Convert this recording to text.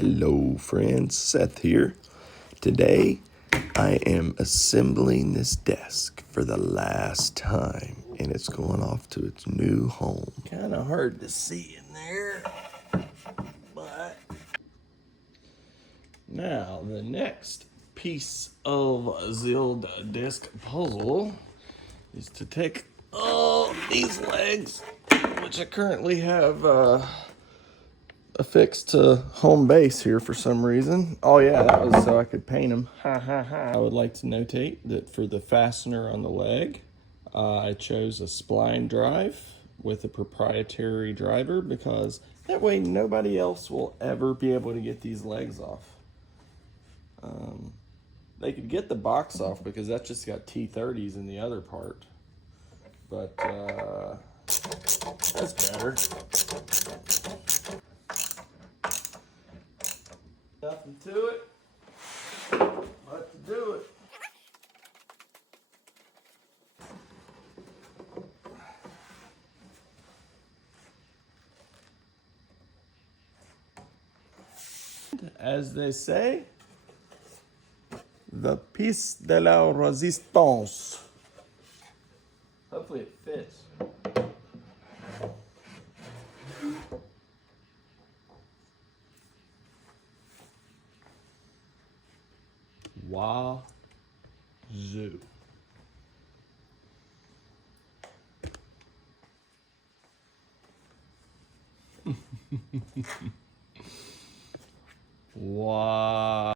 Hello friends, Seth here. Today I am assembling this desk for the last time and it's going off to its new home. Kind of hard to see in there, but now the next piece of Zilda desk puzzle is to take all these legs, which I currently have affixed to home base here for some reason. Oh yeah, that was so I could paint them. Ha ha ha. I would like to notate that for the fastener on the leg, I chose a spline drive with a proprietary driver because that way nobody else will ever be able to get these legs off. They could get the box off because that's just got T30s in the other part. But that's better. Nothing to it but to do it. As they say, the piece de la resistance. Hopefully it fits. Wazoo. Wow.